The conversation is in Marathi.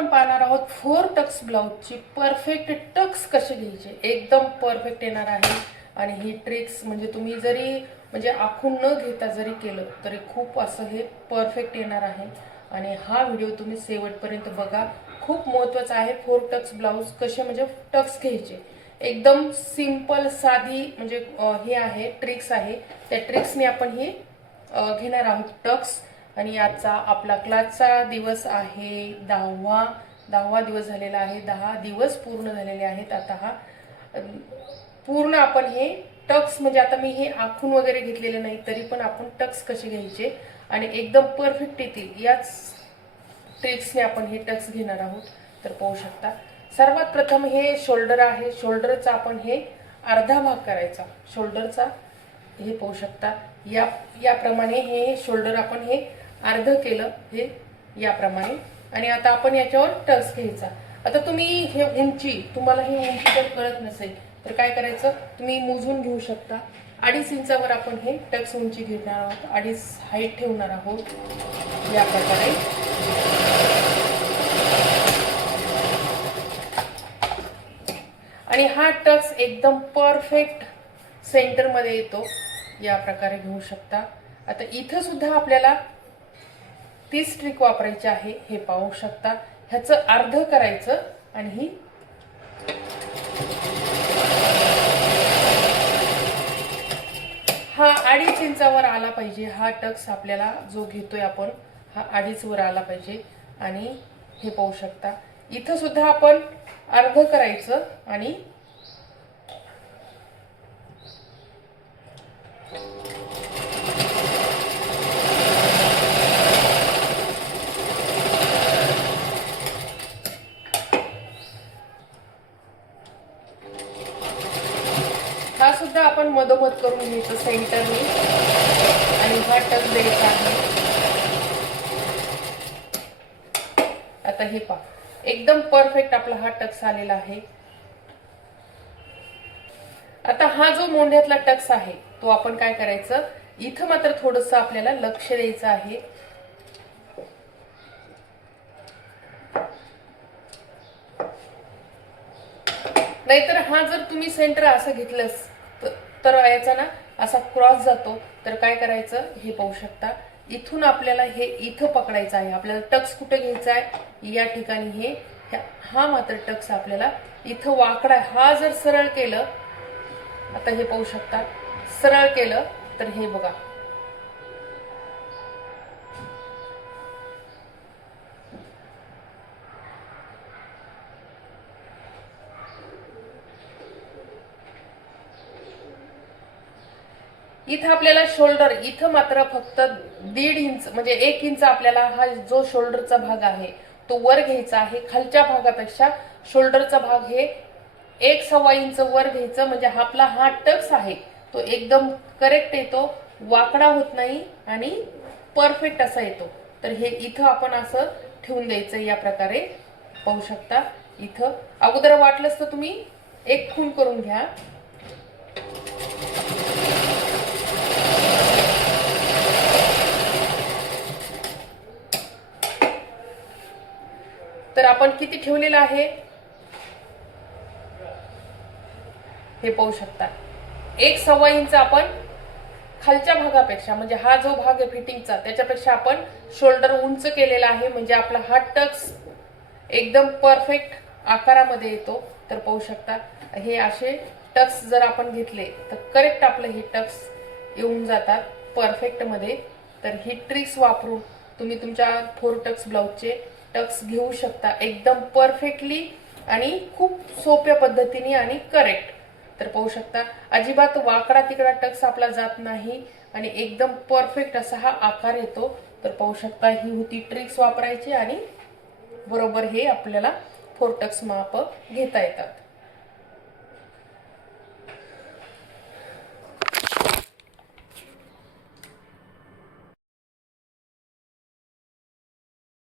आपण पाहणार आहोत फोर टक्स ब्लाऊजची परफेक्ट टक्स कसे घ्यायचे? एकदम परफेक्ट येणार आहे. आणि ही ट्रिक्स म्हणजे तुम्ही जरी म्हणजे आखून न घेता जरी केलं तरी खूप असं हे परफेक्ट येणार आहे. आणि हा व्हिडिओ तुम्ही शेवटपर्यंत बघा. खूप महत्त्वाचा आहे फोर टक्स ब्लाऊज कसे म्हणजे टक्स घ्यायचे. एकदम सिंपल साधी म्हणजे हे आहे ट्रिक्स आहे. त्या ट्रिक्सने आपण हे घेणार आहोत टक्स आणि आजचा आपला क्लासचा दिवस आहे दहावा. दहावा दिवस झालेला आहे. दहा दिवस पूर्ण झालेले आहेत. आता हा पूर्ण आपण हे टक्स म्हणजे आता मी हे आखून वगैरे घेतलेले नाही तरी पण आपण टक्स कसे घ्यायचे? आणि एकदम परफेक्ट येतील याच ट्रिक्सने आपण हे टक्स घेणार आहोत. तर पाहू शकता. सर्वात प्रथम हे शोल्डर आहे. शोल्डरचा आपण हे अर्धा भाग करायचा. शोल्डरचा हे पाहू शकता. या याप्रमाणे हे शोल्डर आपण हे अर्ध केलं हे याप्रमाणे. आणि आता आपण याच्यावर टक्स घ्यायचा. आता तुम्ही हे उंची तुम्हाला ही उंची जर कळत नसेल तर काय करायचं? तुम्ही मोजून घेऊ शकता. अडीच इंचावर आपण हे टक्स उंची घेणार आहोत. अडीच हाईट ठेवणार आहोत. या प्रकारे. आणि हा टक्स एकदम परफेक्ट सेंटरमध्ये येतो. या प्रकारे घेऊ शकता. आता इथं सुद्धा आपल्याला तीच ट्रिक वापरायची आहे हे पाहू शकता. ह्याचं अर्ध करायचं आणि ही हा अडीच इंचावर आला पाहिजे. हा टक्स आपल्याला जो घेतोय आपण हा अडीच वर आला पाहिजे. आणि हे पाहू शकता. इथं सुद्धा आपण अर्ध करायचं आणि हा सुद्धा आपण मधोमध करून घ्यायचं सेंटरने. आणि हा टच द्यायचा आहे. आता हे पहा. एकदम परफेक्ट आपला हा टक्स आलेला आहे. आता हा जो मोंढ्यातला टक्स आहे तो आपण काय करायचं? इथं मात्र थोडस आपल्याला लक्ष द्यायचं आहे. नाहीतर हा जर तुम्ही सेंटर असं घेतलंस तर याचा ना असा क्रॉस जातो. तर काय करायचं? हे पाहू शकता. इथून आपल्याला हे इथं पकडायचं आहे. आपल्याला टक्स कुठे घ्यायचा आहे? या ठिकाणी हे ह्या- हा मात्र टक्स आपल्याला इथं वाकडा हा जर सरळ केलं आता हे पाहू शकता. सरळ केलं तर हे बघा. इथं आपल्याला शोल्डर इथं मात्र फक्त दीड इंच म्हणजे एक इंच आपल्याला हा जो शोल्डरचा भाग आहे तो वर घ्यायचा आहे. खालच्या भागापेक्षा शोल्डरचा भाग हे एक सव्वा इंच वर घ्यायचं म्हणजे हा आपला हा टक्स आहे. तो एकदम करेक्ट येतो वाकडा होत नाही आणि परफेक्ट असा येतो. तर हे इथं आपण असं ठेवून द्यायचं या प्रकारे पाहू शकता. इथं अगोदर वाटलंच तर तुम्ही एक खून करून घ्या. तर आपण किती ठेवलेलं आहे? हे पाहू शकता. एक सव्वा इंच आपण खालच्या भागापेक्षा म्हणजे हा जो भाग आहे फिटिंगचा त्याच्यापेक्षा आपण शोल्डर उंच केलेला आहे. म्हणजे आपला हा टक्स एकदम परफेक्ट आकारामध्ये येतो. तर पाहू शकता हे असे टक्स जर आपण घेतले तर करेक्ट आपलं हे टक्स येऊन जातात परफेक्टमध्ये. तर ही ट्रिक्स वापरून तुम्ही तुमच्या फोर टक्स ब्लाऊजचे टक्स घेऊ शकता एकदम परफेक्टली आणि खूप सोप्या पद्धतीने आणि करेक्ट तर पाहू शकता अजिबात वाकडा तिकडा टक्स आपला जात नाही आणि एकदम परफेक्ट असा हा आकार येतो. तर पाहू शकता ही होती ट्रिक्स वापरायची आणि बरोबर हे आपल्याला फोर टक्स माप घेता येतात.